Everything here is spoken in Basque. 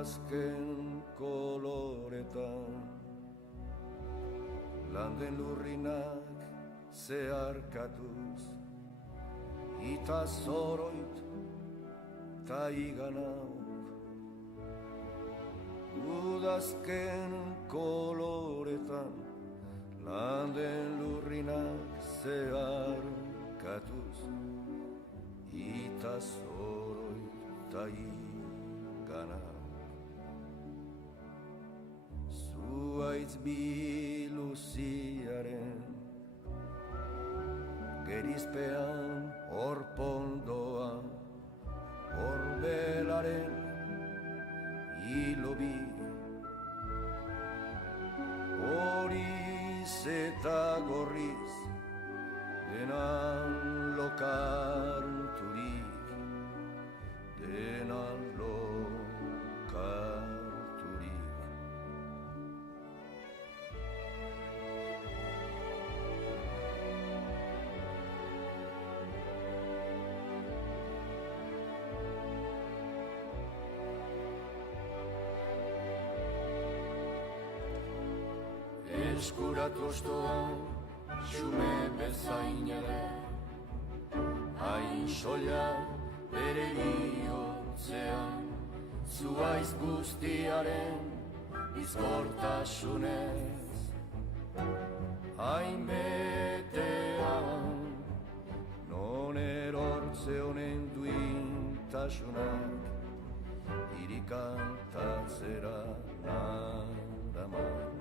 udazken koloretan, landen lurrinak zeharkatuz, ita zoroit ta iganauk. Udazken koloretan, landen lurrinak zeharkatuz, ita zoroit ta iganauk. Zuaitz biluziaren gerizpean orpondoa, orbelaren hilobi, horiz eta gorriz denan lokarturik, denan lokarturik. Eskuratu ostoan, xume bezain ere, hain soila bere bihotzean, zuaiz guztiaren bizkortasunez. Hain betean, non erortze honen duintasunak, hiri kantatzera naraman.